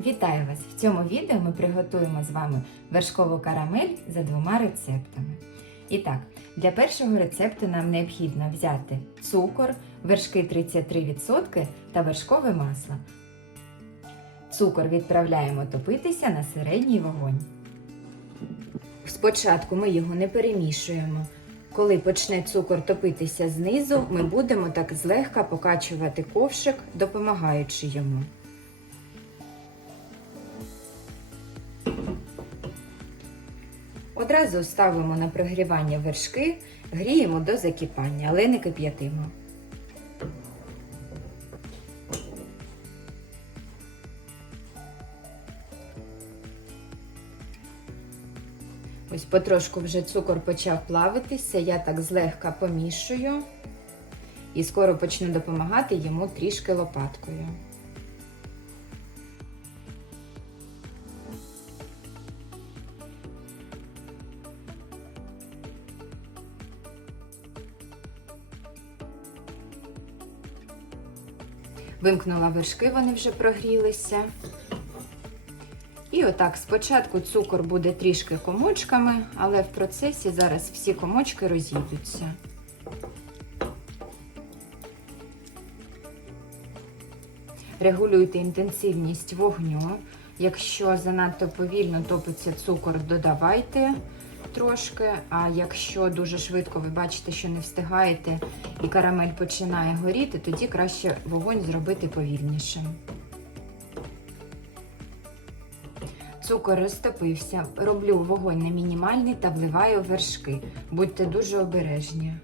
Вітаю вас! В цьому відео ми приготуємо з вами вершкову карамель за двома рецептами. І так, для першого рецепту нам необхідно взяти цукор, вершки 33% та вершкове масло. Цукор відправляємо топитися на середній вогонь. Спочатку ми його не перемішуємо. Коли почне цукор топитися знизу, ми будемо так злегка покачувати ковшик, допомагаючи йому. Одразу ставимо на прогрівання вершки, гріємо до закипання, але не кип'ятимо. Ось потрошку вже цукор почав плавитися, я так злегка помішую і скоро почну допомагати йому трішки лопаткою. Вимкнула вершки, вони вже прогрілися. І отак, спочатку цукор буде трішки комочками, але в процесі зараз всі комочки розійдуться. Регулюйте інтенсивність вогню. Якщо занадто повільно топиться цукор, додавайте трошки. А якщо дуже швидко ви бачите, що не встигаєте і карамель починає горіти, тоді краще вогонь зробити повільнішим. Цукор розтопився. Роблю вогонь на мінімальний та вливаю вершки. Будьте дуже обережні.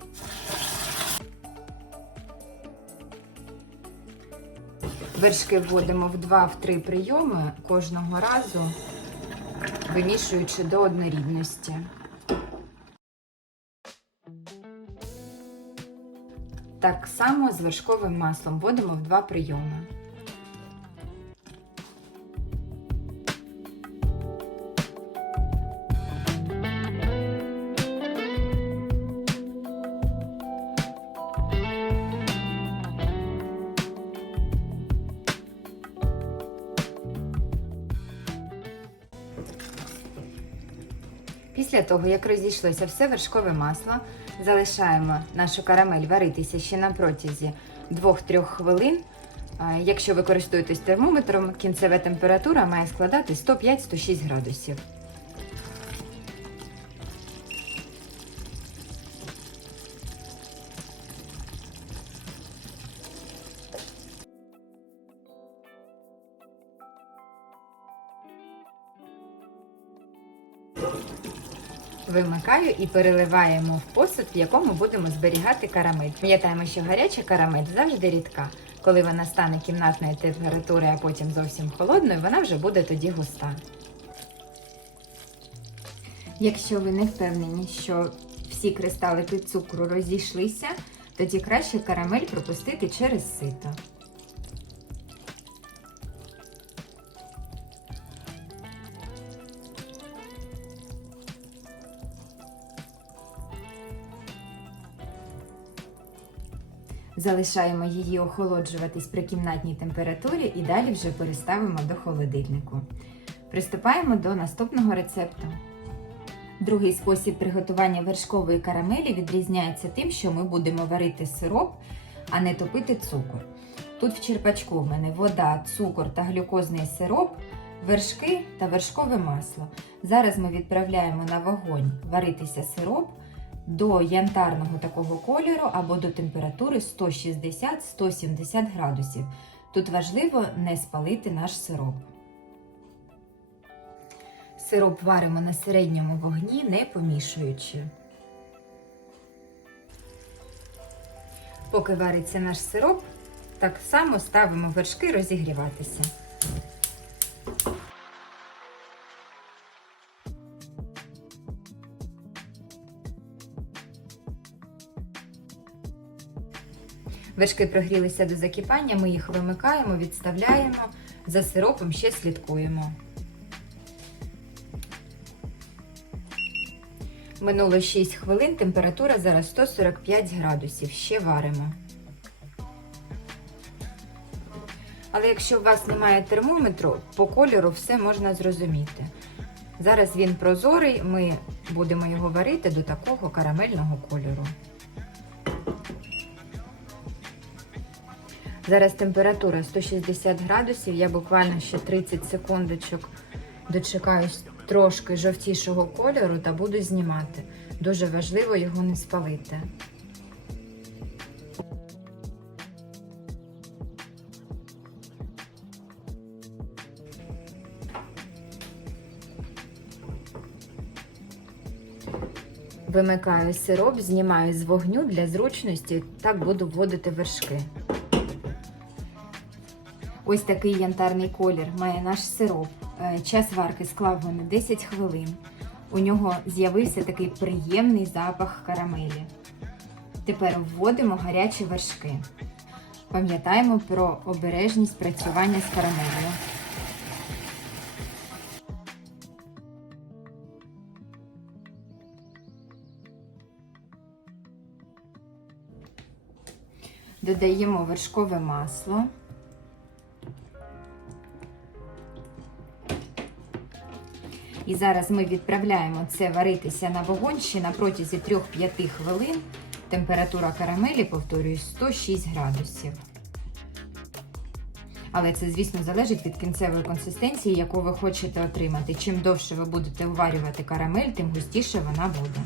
Вершки вводимо в 2-3 прийоми кожного разу, вимішуючи до однорідності. Так само з вершковим маслом вводимо в два прийоми. Після того, як розійшлося все вершкове масло, залишаємо нашу карамель варитися ще на протязі 2-3 хвилин. Якщо ви користуєтесь термометром, кінцева температура має складати 105-106 градусів. Вимикаю і переливаємо в посуд, в якому будемо зберігати карамель. Пам'ятаємо, що гаряча карамель завжди рідка. Коли вона стане кімнатної температури, а потім зовсім холодною, вона вже буде тоді густа. Якщо ви не впевнені, що всі кристалики цукру розійшлися, тоді краще карамель пропустити через сито. Залишаємо її охолоджуватись при кімнатній температурі і далі вже переставимо до холодильнику. Приступаємо до наступного рецепту. Другий спосіб приготування вершкової карамелі відрізняється тим, що ми будемо варити сироп, а не топити цукор. Тут в черпачку в мене вода, цукор та глюкозний сироп, вершки та вершкове масло. Зараз ми відправляємо на вогонь варитися сироп до янтарного такого кольору або до температури 160-170 градусів. Тут важливо не спалити наш сироп. Сироп варимо на середньому вогні, не помішуючи. Поки вариться наш сироп, так само ставимо вершки розігріватися. Вершки прогрілися до закипання, ми їх вимикаємо, відставляємо, за сиропом ще слідкуємо. Минуло 6 хвилин, температура зараз 145 градусів. Ще варимо. Але якщо у вас немає термометру, по кольору все можна зрозуміти. Зараз він прозорий, ми будемо його варити до такого карамельного кольору. Зараз температура 160 градусів, я буквально ще 30 секундочок дочекаюсь трошки жовтішого кольору та буду знімати. Дуже важливо його не спалити. Вимикаю сироп, знімаю з вогню для зручності, так буду вводити вершки. Ось такий янтарний колір має наш сироп. Е, Час варки склав вони 10 хвилин. У нього з'явився такий приємний запах карамелі. Тепер вводимо гарячі вершки. Пам'ятаємо про обережність працювання з карамелью. Додаємо вершкове масло. І зараз ми відправляємо це варитися на вогонь ще на протязі 3-5 хвилин. Температура карамелі, повторюю, 106 градусів. Але це, звісно, залежить від кінцевої консистенції, яку ви хочете отримати. Чим довше ви будете уварювати карамель, тим густіше вона буде.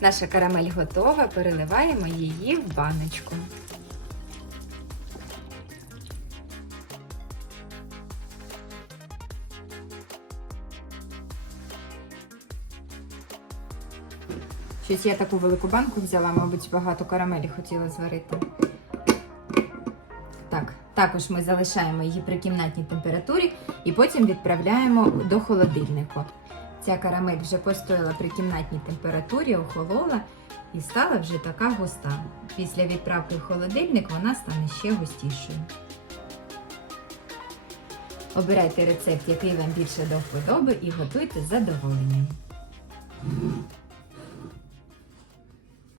Наша карамель готова, переливаємо її в баночку. Щось я таку велику банку взяла, мабуть, багато карамелі хотіла зварити. Так, також ми залишаємо її при кімнатній температурі і потім відправляємо до холодильника. Ця карамель вже постояла при кімнатній температурі, охолола і стала вже така густа. Після відправки в холодильник вона стане ще густішою. Обирайте рецепт, який вам більше до вподоби, і готуйте з задоволенням.